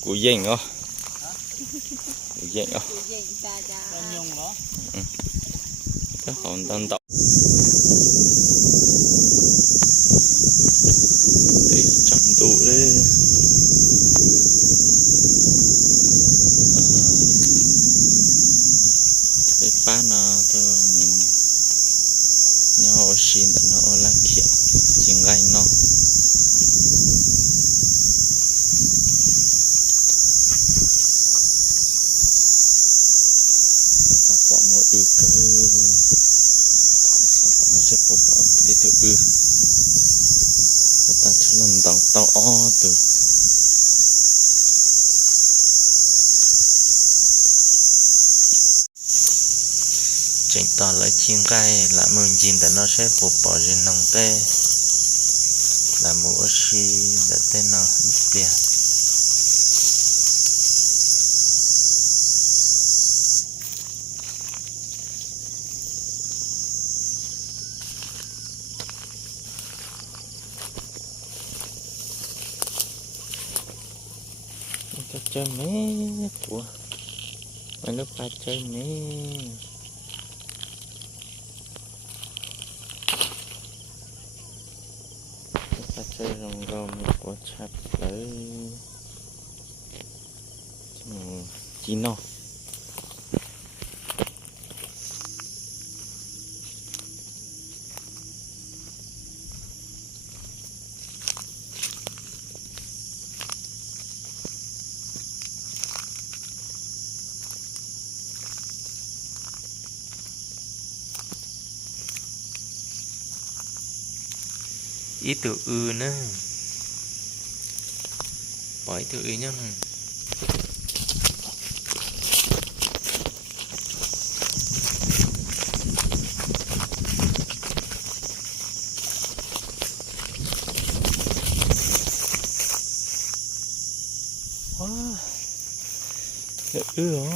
củ dền không? Củ dền không? Các con tân tộc để chấm tủ đấy. Cái pan nó tôi mình nhau xin tận nó là kia chỉ ngay nó ta bỏ một cái sao ta nó sẽ bỏ cái thứ ta cho làm tàu to từ chính tỏ lại chiên gai là mình chín để nó sẽ bỏ trên nòng tê là một oxy để tên nó ít bia cho chơi mé của mấy lúc ta chơi mé ta chơi rồng rồng của chặt tới chín nó ít tự nữa bỏ tự nhá wow tự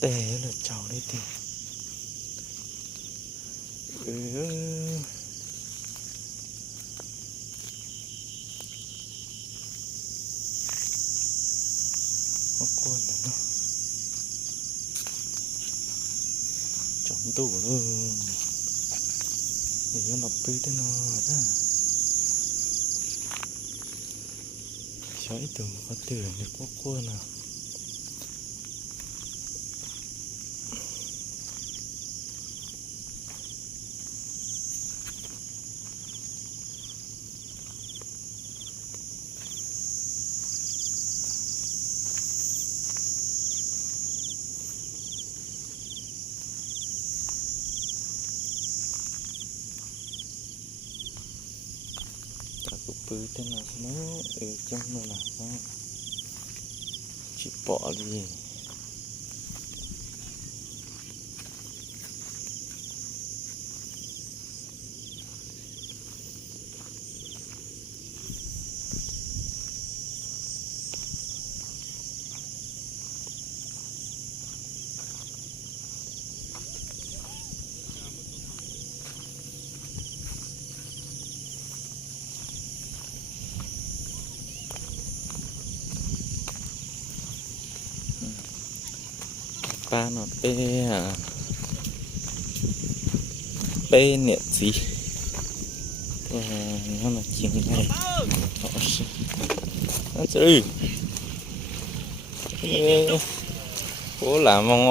tè là cháu đấy thì con này nó chống tủ luôn thì nó bự thế nó đó cháy từ có từ được con nào bự thế nào nó ở trong nó là nó chỉ bỏ gì ba nó bê nhiệt gì nó là chuyện này họ sẽ nó chơi bố làm mong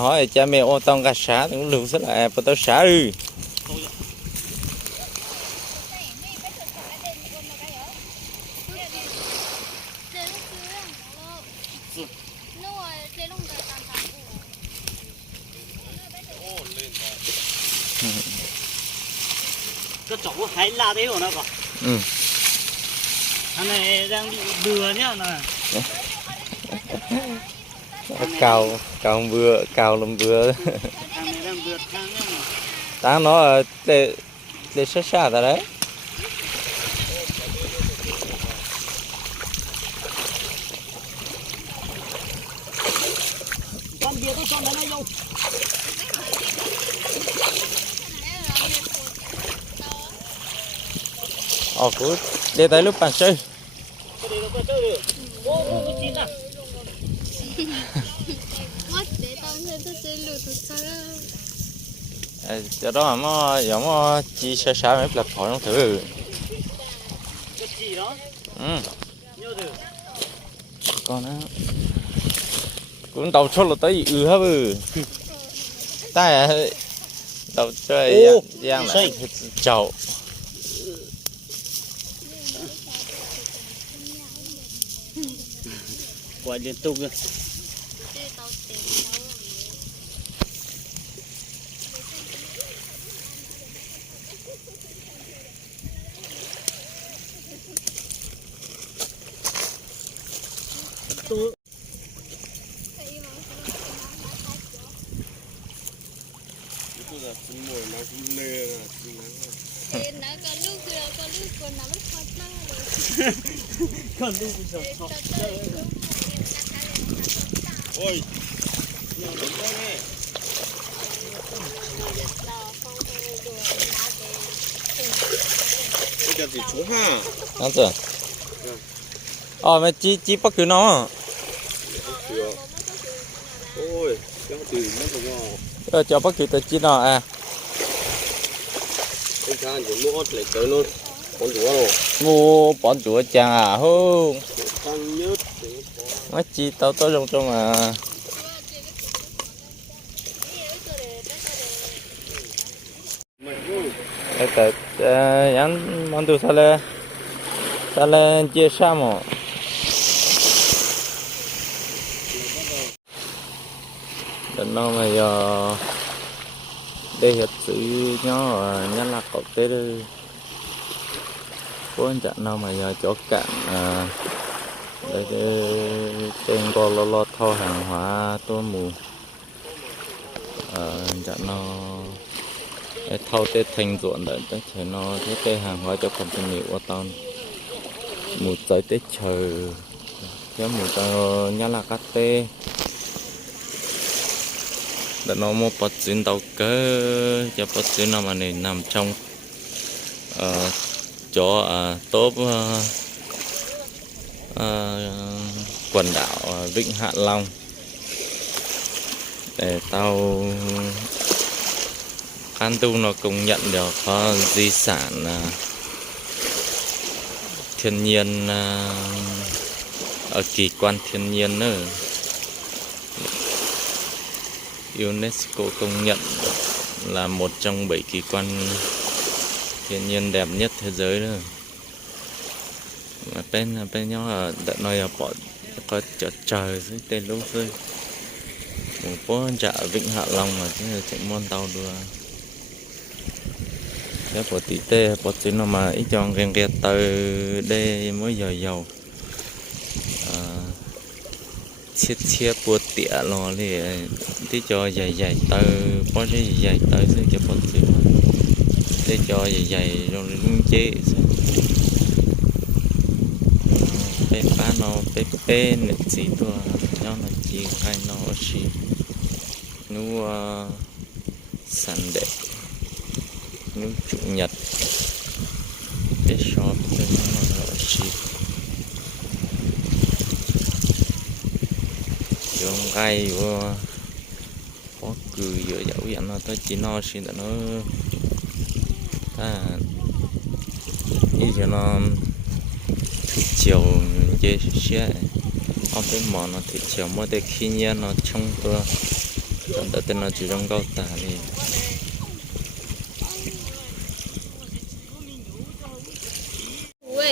hỏi cha mẹ ô tông cả xã thì cũng lưu rất là bắt đầu xã ư cái chỗ hay là đấy của nó cả. ừ. Thằng này đang bị bừa nhá nè. Cào vừa cào làm vừa Thằng này đang bừa thang nhá. tao nó để sát sát ra đấy Con bia nó cho nó vô. cứ để tới lúc bạn chơi Cái này nó có chơi được. Ô chín à. Mất để tao thấy tôi sẽ lùi từ xa. cho đó mà giống chi sát sát mấy lập khỏi không thử Cái gì đó. ừ. Nhớ được. Con á cũng đầu số là tới gì hết bự ta đầu chơi giang lại chậu Quay liên tục rồi. Con lúc bây giờ ôi bây giờ thì chú ha nó rồi mà chi bắt cứ nó ôi cái từ nó cũng ngon cho bắt cứ tới chi nó à cái thằng chỉ mua lại tới luôn con chúa rồi mua bọn chúa chàng à hô thằng nhớt mấy chi tao trong trong mà cái anh mong tu sao lên chia sa mà đợt nào mà giờ đây hiệp sự nhỏ nhất là cậu tết đi bốn trận nào mà giờ chỗ cạn đây trên con lo thâu hàng hóa tôi mù trận nó thâu tết thành ruộng đợi tới trời nó thế tê hàng hóa cho phần tiền liệu tao một tới tết trời cái một tao nhá là cắt tê để nó một bát chín tàu cơ cho bát chín nào mà này nằm trong chỗ top quần đảo Vịnh Hạ Long để tao An Tu nó công nhận được có di sản thiên nhiên ở kỳ quan thiên nhiên nữa UNESCO công nhận là một trong 7 kỳ quan thiên nhiên đẹp nhất thế giới nữa mà bên nhau ở đợt này bỏ có trời dưới tên lúc rơi một phố chợ Vịnh Hạ Long mà chứ chạy môn tàu đua cái bộ tí tê bộ tí nó mà ít chọn ghen ghe từ đây mới giờ giàu chia bùa tỉa lò thì tí cho dày từ có cái dày từ sẽ cho bộ tí tí cho dày rồi chế bé phá nó bé nè chỉ tua nhau là chỉ hai nó chỉ nu sản đệ nu chủ nhật bé shop cho nó là chỉ dùng gai vô có cười vừa dẫu dặn nó tới chỉ nó xin nó đi cho nó chiều chơi xe ở bên mỏ nó thì chiều mới để khi nhiên nó trong tua chẳng đợi tên nó chỉ trong câu tả đi ui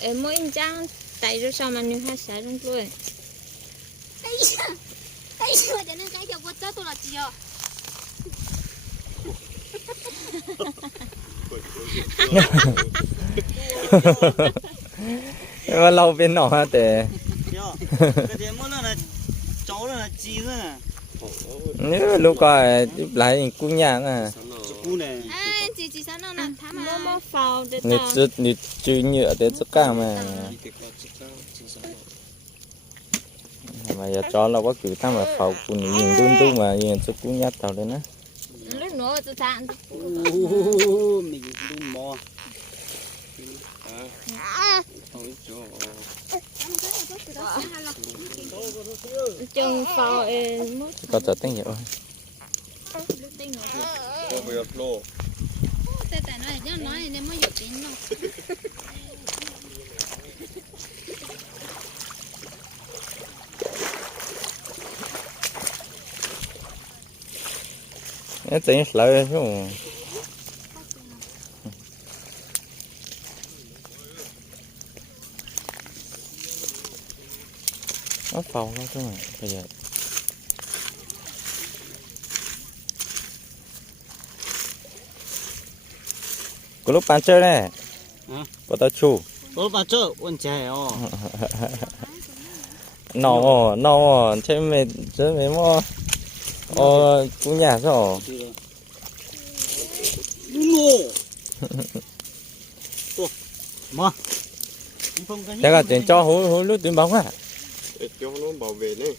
em mới trang tại rồi sao mà nhưng hai sáng trong tôi tại sao cho nên cái cho bớt chết tôi là gì à mà lâu bên nọ hả tệ cái gì mới là cháu là chi nữa nè nếu lúc coi lại cũng nhà nè cú này chị sao nó làm thắm mà mua phao để nít chui nhựa để cho cả mà giờ cho nó có cử tham mà phao cũng nhìn đun đun mà nhìn cho cũng nhát tàu lên á lúc nữa tôi thằng mình đun mò chừng phao em mất có tờ tiếng hiệu tại nói nên mới dụ tiếng đâu nó tiếng lại chứ nó phao nó thôi mà bây giờ có lúc bán chơi này có tao chủ tôi bắt chơi quân trẻ nó chơi mấy mò cũng nhà rồi mà chắc là tiền cho hú lút tuyến bóng à cho nó bảo vệ này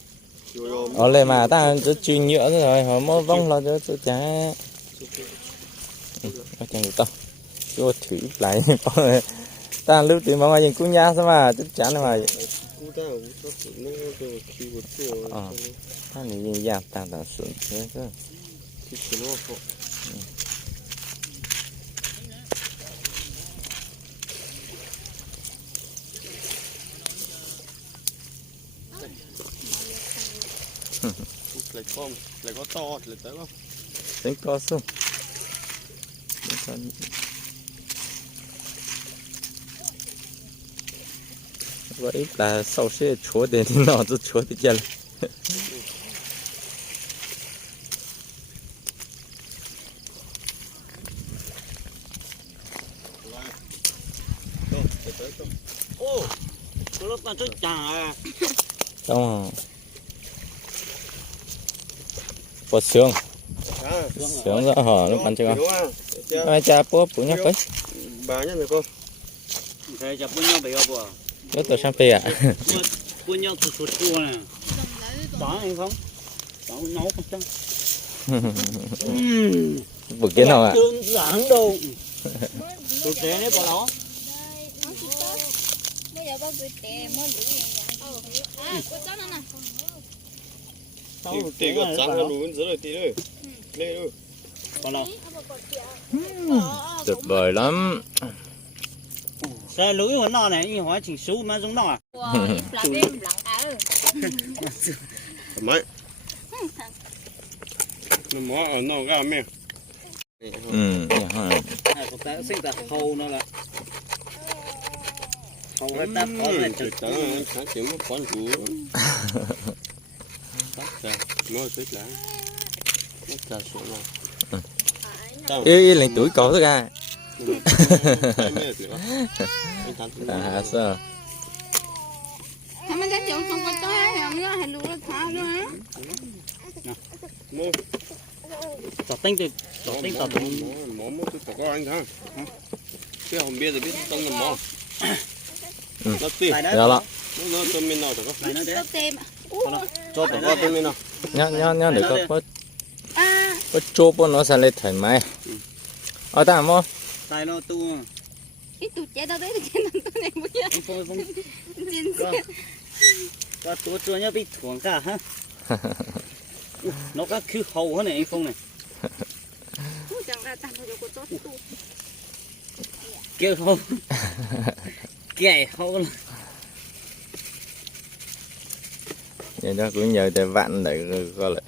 ở đây mà ta cho chuyên nhựa rồi họ mua vong là cho trả ở trong tao cho thử lại ta lút tuyến bóng là cũng nhà sao mà chắc chắn là ta này gì giảm ta đã sụn thế cơ lại có to lại tới không tính có xuống vậy là sau sẽ chúa đến thì nóจะchúa thì chân ô tôi lúc bắt chơi chả xong có xương xương ra hở nó bắn chưa ai cha bố bố nhắc đấy bà nhá người con thế chả bún nhau bị không ạ rất là sang à bún nhau sụt sụt chua nè đó anh không đó nấu không chăng bực kiến nào ạ đơn giản đâu tôi té đấy bỏ nó bây giờ bao người tè mới cô cháu nó nè tí gặp rắn nó lún dưới rồi tí ơi lên ơi còn nào tuyệt vời lắm sao lưỡi của nó này như hóa chỉnh số mà giống nó à là đêm lặng mấy nó mỏ ở nó gà mẹ này có té sinh ra hầu nó là hầu nó ta có là chữ tớ sáng chữ một con cú tắt ra nó thích lá nó trà sữa rồi ý lên tuổi cổ thôi ra sao thằng mấy cái chỗ không có tới hay nữa hay luôn thả luôn á tỏ tinh từ tỏ tinh mỏ một chút có anh hả chứ không biết thì biết tông làm mỏ nó tì dạ đó nó tôm mình nào được không tốt thêm cho tao có tôm mình nào nhá để có chốt bọn nó sẽ lên thoải mái ở ta không tay nó tu ít tụt chạy đâu đấy thì cái nó này bây giờ không xin qua tua chua nhá bị thuồng cả ha nó có cứ hầu hơn này anh không này chẳng là tạm thời có chốt tu kêu hầu kẻ hầu vậy đó cũng nhờ để vặn để coi lại.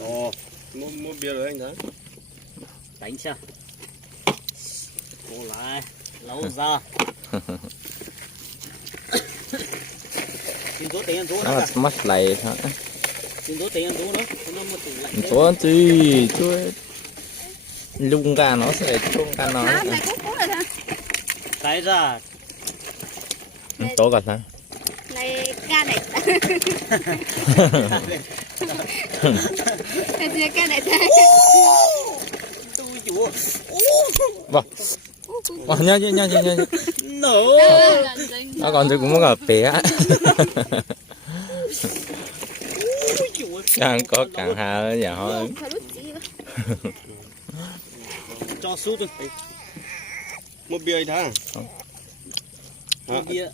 Ồ, Mua bia rồi anh Thắng. đánh chưa? Cô lại, lâu ra. Xin số tiền ăn số Nó đó là cả. mất lại hả? Xin số tiền ăn số nữa. Nó một tủ lạnh. Số gì chú lung ca nó sẽ chung ca nó. Này cũng là Cái ra. Số cả sao? này ca này. Này ca này thế. Tôi chúa. Vâng. Nha. Nổ. Nó còn tôi cũng muốn gặp bé. Càng có càng hà nhà họ. Cho sút đi. Mua bia anh Thắng. Hả? Bia.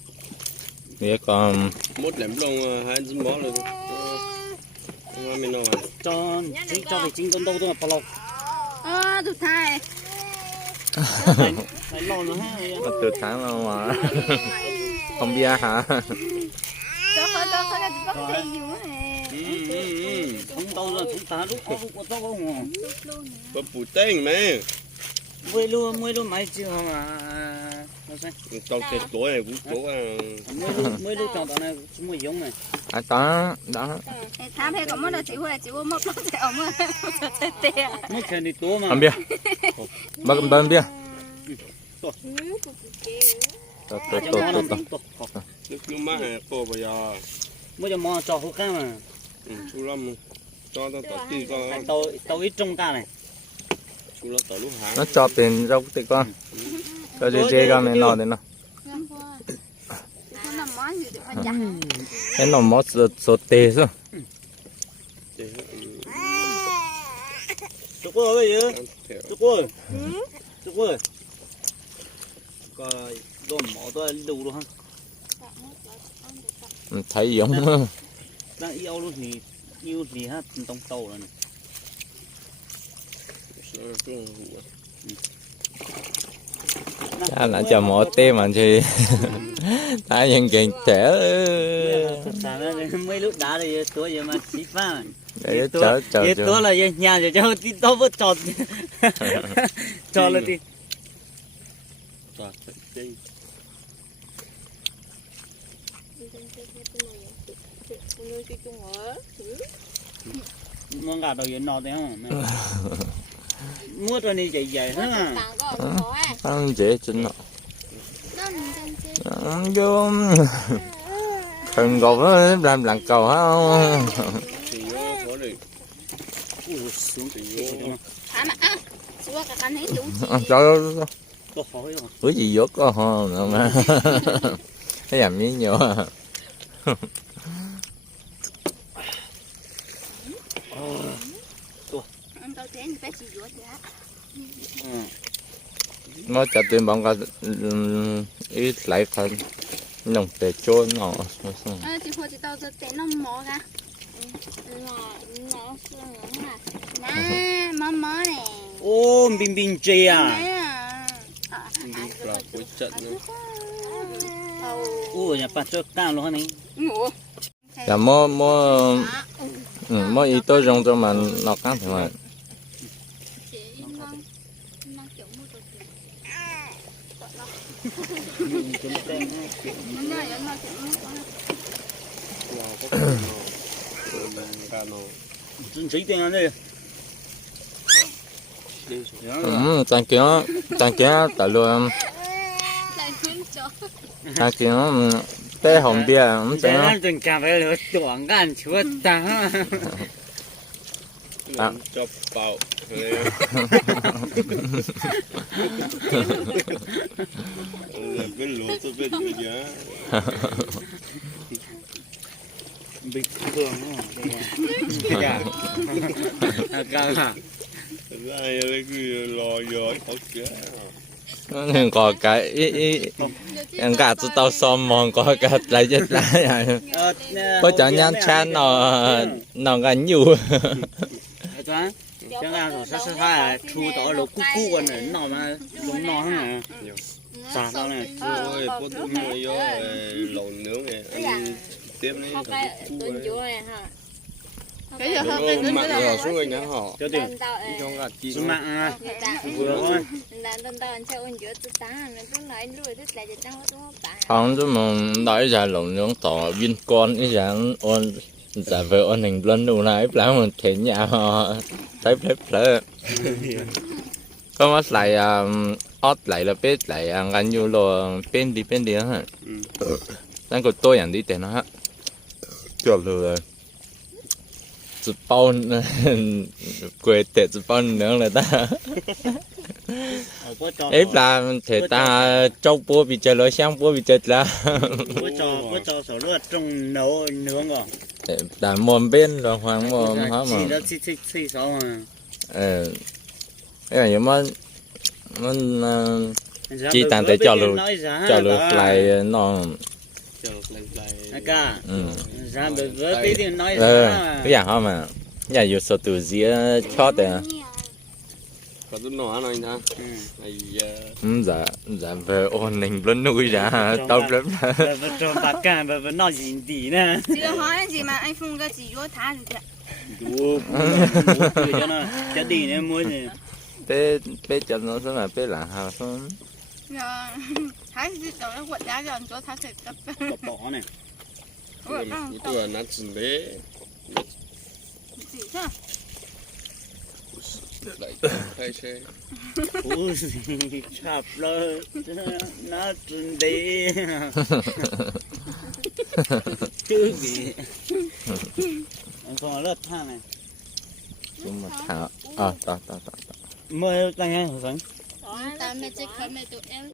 Nghĩa còn Một lẻm lông hai dính mó rồi. Anh mình nói mà. Cho thì chính con đâu tôi là bao lâu. Tụt thai. Phải lo nữa ha. từ tháng đâu mà không bia hả? Cho cái bắt tay dữ này. Không đâu là chúng ta lúc có đâu không. Có phụ tên mẹ. Mới luôn mấy chưa mà. Tao cái tuổi này cũng chỗ Mới lúc chọn tao này cũng mới giống này. À đó. Tham hay có mất là chỉ có mất nó sẽ ống tê. Mới khen đi tố mà. Không bia. Bơm bia. Tốt. nước má cô bây giờ. Mới cho mò cho hút cá mà. Chú Lâm cho tao tao ti con. Tao ít trong cá này. Chú Lâm tao lúc hả? Nó cho tiền rau tị con. Cho dê con này nó đến nó. Nó làm món gì thì phải chặt. Cái nó mót sốt tê chứ. Chúc ơi bây giờ. Chúc ơi. Coi đồ mỏ tôi đủ rồi ha. Thấy giống. Đang yêu luôn thì yêu thì hát tông tàu rồi này. Chắc là cho mỏ tê mà chứ. Ta nhân kiện trẻ. Mấy lúc đá thì tôi giờ mà xí pha. Để chờ. Tôi là nhà rồi cho tí tao vớt trọt. Cho lên đi. Muốn gà đầu yên nọ thế không? Mua cho nên chạy thế mà. Ăn dễ chính nó. Vô. Thần gột nó làm lặng cầu hả không? Trời ơi. Bữa gì vớt có hả mà. Thấy làm miếng nhiều à. Nó chặt tiền bọn cả ít lại phần nồng tệ trôn nó. Chỉ hồi chỉ tao giờ té nó mỏ ra. Nó nè, mỏ này. Ô, bình chê à. Là cuối trận nữa. Ủa, nhà bạn cho cao luôn hả này. Dạ mua ý tôi dùng cho mà nó căng thì mà. Chỉ tiền anh đi. Tăng kia tại luôn. Tăng kia té hồng bia không Để nó từng cà phê lửa tuồng gan chúa ta. Cho bạo. Cái lúa tôi biết bây giờ. Bình thường không? Dạ. Cao hả? Ai lấy cái lò giỏi khó kia. Nhưng có cái ăn cả tụi tao xóm mòn có cái lại chết lại. Có cho nhăn chan nó gần nhiều. Chẳng là rồi sẽ phải thu tỏ lỗ cú còn nó mà giống nó hả? Xả tao này. Ôi, bố tôi mua vô lẩu nướng này, ăn tiếp này. Không phải tuần chúa này hả? Cái giờ hơn cái Mạng nữa nhỏ xuống rồi nhá họ. Cho tiền. Tuần tao Đi trong gạt chi Xuống nó. mạng à. người Vừa thôi. ta tuần tao anh sẽ ôn chúa tôi sáng nó tôi nói lui tôi lại cho tao tôi không phải. Không chứ mà nói ra lồng những tỏ viên con ý rằng ôn giả vờ ôn hình lần đủ này làm một thế nhà họ thấy phép có mất lại ót lại là biết lại ngắn như là bên đi hả đang có tôi nhận đi tiền nó hả kiểu là chụp bao quê tệ chụp bao nữa là ta ấy là thể ta trâu búa bị chơi lối sang búa bị chơi là Bữa cho sổ nước trong nấu nướng rồi. đã mồm bên rồi hoàng mồm hả mà Chỉ đó xí sáu mà. cái này mà chỉ tàn để cho lụt lại nó Cả. Ra bữa tí thì nói cái dạng hả mà nhà yêu số từ dưới cho đấy Có tôi nói anh ha. dạ về ôn hình luôn nuôi ra tao lắm Vừa cho bạc cả vừa nói gì tí nè. Chị hỏi gì mà anh Phong ra chỉ vô thả được ạ. Đủ cho nó cho đi nữa muốn gì. bé chậm nó sẽ là bé là hào không Giờ thả gì đâu nó quật đá rồi chỗ thả thịt tập. Bỏ này. Như tôi là chuẩn bị. Gì thế? Lại thay xe. Ui chạp lơ nó chuẩn bị. Chứ gì. Anh không lớp thang này. nhưng mà thảo tao Mời tay nghe hả Ta mẹ chết khởi mẹ tụi em.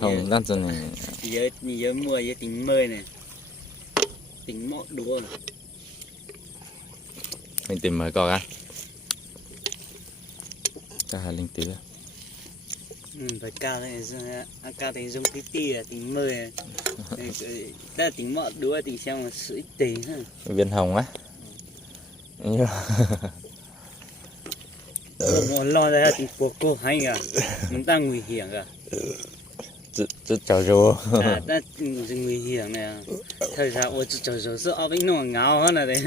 không đang chân này Giờ mùa giờ tính mời này. Tính mọ đùa này. mình tìm mới coi cả hai linh tứ Phải cao này, cao thì dùng tí tí là tính mời. Đây là tính mọ đùa tính xem mà sữa tí ha. viên hồng á Một lo ra thì cuộc cô hay à, chúng ta nguy hiểm à, chút cháu rùa ta nguy hiểm này, thời gian tôi cháu rùa sợ ở bên nó ngáo hơn là đấy,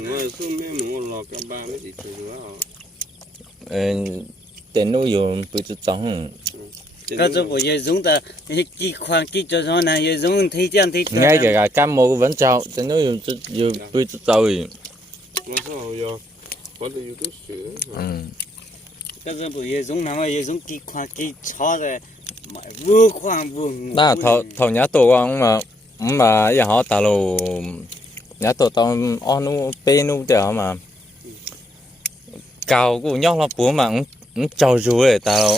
Người xuống mấy muốn lọt cái ba mấy gì chơi nữa. tiền nuôi dùng bự chút trống các chỗ bây giờ chúng ta cái khoan cái chỗ đó này giờ chúng thấy chân ngay cả cam mô vẫn cháu tiền nuôi dùng chút dùng bự chút trâu gì Mà sao giờ có thể YouTube sửa. các chỗ bây giờ chúng nằm giờ chúng cái khoan cái chó rồi mà vừa khoan vừa ngủ. đó thầu nhà tổ mà giờ họ tạo lù nhà tổ tao on nu pe nu để mà cao của nhau là bố mà trâu rùa để tao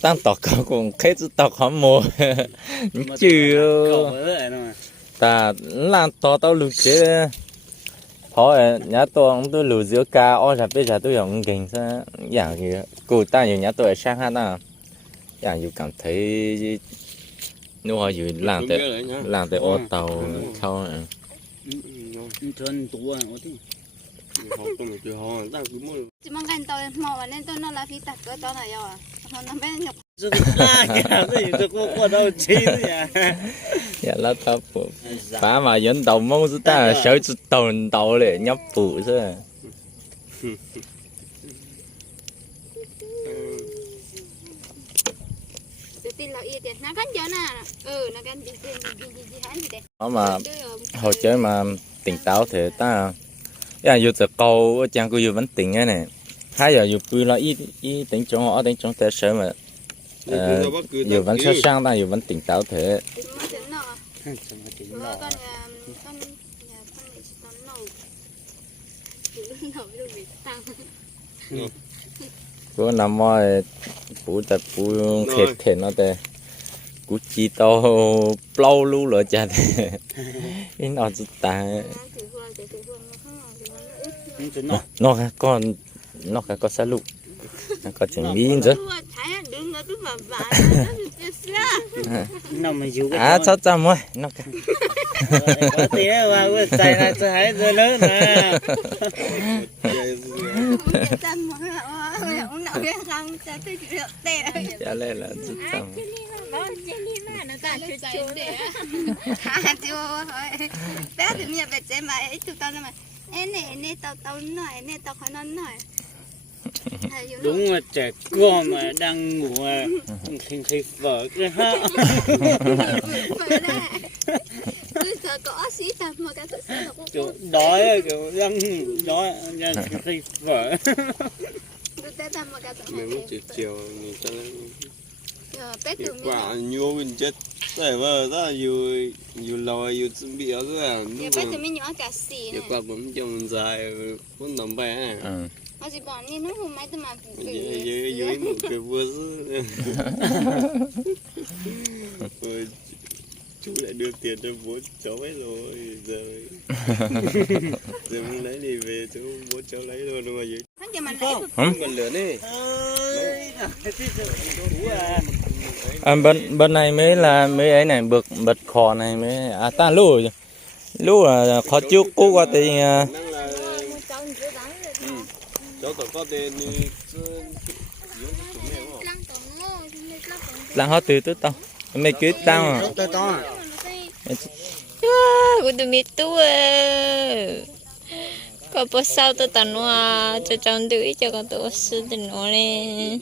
tăng tọt cao cũng khét tọt hóm mồ chứ ta làm to tao lù chế thôi nhà tôi ông tôi lù giữa ca ôi là bây giờ tôi dùng kinh sao dạng gì cụ ta nhiều nhà tôi sang ha ta dạng dù cảm thấy nếu họ dù làm tới ô tàu sau chân tú à, Học tôi mới chơi họ, ta cứ mua. Chị mong gần tôi mò vào nên tôi nó là phi tật của tôi này rồi. Nó bé nhục. rất là cái gì tôi có đâu chín nha. dạ là tao phụ phá mà dẫn đầu mong chúng ta sợ chút tàu để nhấp phụ chứ Tôi tin là y tiền. Nó gắn cho nè. Nó gắn gì hãy gì đấy. nó mà hồi chơi mà tỉnh táo thì ta là dù từ câu chẳng có dù vẫn tỉnh cái này hai giờ dù vui là y tỉnh trong họ tỉnh trong thế sở mà dù vẫn sao sang ta dù vẫn tỉnh táo thế có nằm mỏi phụ tập phụ khệt nó thế cú chi to lâu luôn rồi chả thế nó rất ta nó con xa lụ có chừng miếng chứ sao chăm mày nó cái có tiếng mà vừa chạy là sẽ hãy rồi lớn nè chả lẽ là rất chăm nó chơi đi mà nó cả chơi chơi đấy chưa thôi bé thì mình về chơi mà ấy tụi tao mà em này tao nói này tao khó nói đúng là trẻ con mà đang ngủ mà khi vợ cái ha giờ có sĩ tập mà cái thực sự là kiểu đói kiểu đang khi vợ mình cũng chỉ chiều mình cho bé hiệu từ quả nhiều mình chết tại mà rất là nhiều lò nhiều chuẩn bị đó rồi mình bé từ mình nhỏ cả xì hiệu quả bấm trong dài cũng nằm bè nó chỉ bỏ nên nó không mấy từ mà dưới một cái vừa chú lại đưa tiền cho bố cháu ấy rồi giờ mình lấy đi về chú bố cháu lấy luôn đúng không vậy thằng giờ mình lấy mình lửa đi bên này mới là mới ấy này bật kho này mới ta lú là khó chịu cố qua thì cháu tổ có tiền là họ từ tao mấy cái tao của tụi mình tu có bao sau tôi tận hoa cho trong túi cho con tôi sư tình nó này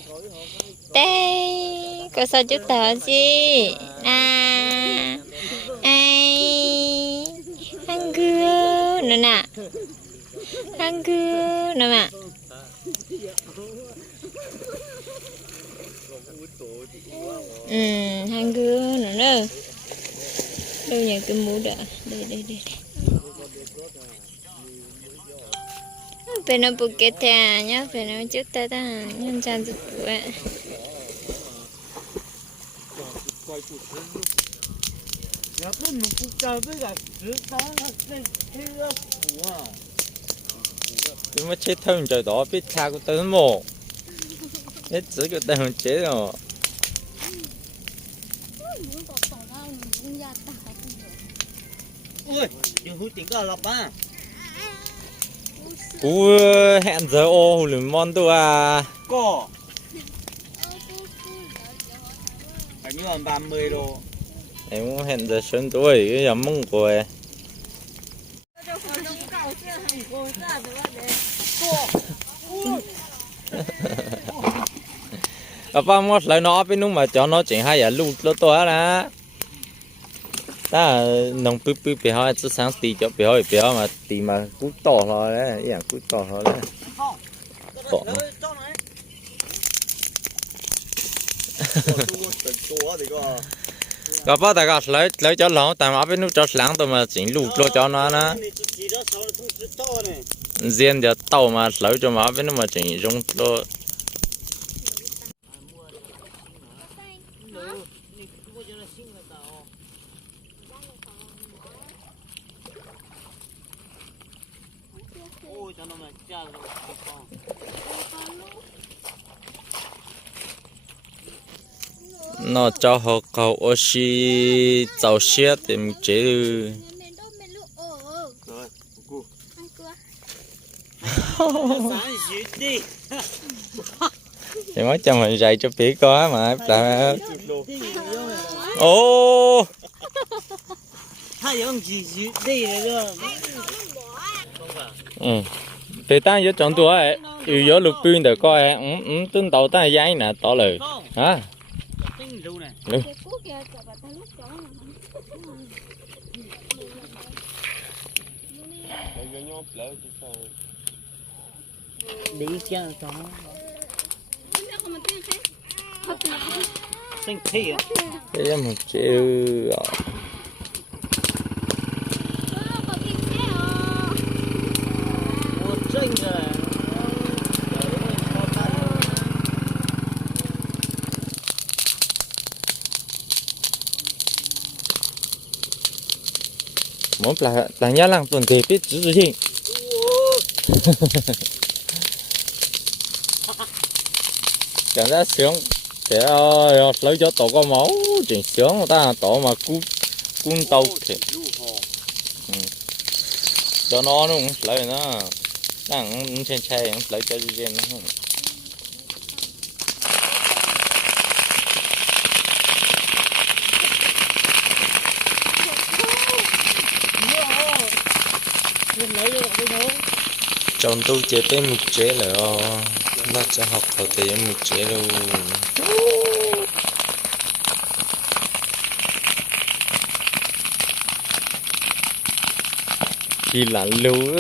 đây có sao chút tao gì ai ăn cưa nữa nè ăn cưa nữa mà ăn cưa nữa nữa đâu nhà cái mũ đã đây bên nó bục cái thẻ nhá bên nó trước ta nhân trang giúp vậy nhưng mà chết thôi trời đó biết cha của tao mồ hết giữ cái tao chết rồi ui đừng hút tiếng cờ lọc á hẹn giờ ô lùm món tôi có phải như là 30 đô em muốn hẹn giờ xuân tuổi cái giờ mông của em ba mót lại nó bên nung mà cho nó chỉnh hai giờ lụt lỗ to là ta nông bự bị hỏi chỉ sáng tì cho bị hỏi mà tì mà cú to rồi đấyอย่างcú to rồi đấy có bao đại cái lấy cho lỏng tại mà bên nung cho sáng tôi mà chỉnh lụt lỗ cho nó nè riêng giờ tàu mà lấy cho mà bên nung mà chỉnh dùng lỗ nó cho họ cầu oxy dầu xe tìm chế thì mới cho mình dạy cho biết có mà là ô hay用几局对那个thì ta nhớ chọn tuổi ấy yếu lục pin để coi tương đầu ta giấy nè tỏ lời hả luôn đi chơi đó sinh khí à cái là 1 triệu muốn là nhá lăng tuần thì biết chữ gì cảm giác sướng để lấy cho tổ có máu chuyện sướng người ta tổ mà cún tàu thì cho nó cũng lấy nó đang trên xe lấy cho riêng nó chọn tôi chế bé một chế rồi nó cho học thầu tế một chế luôn đi lặn luôn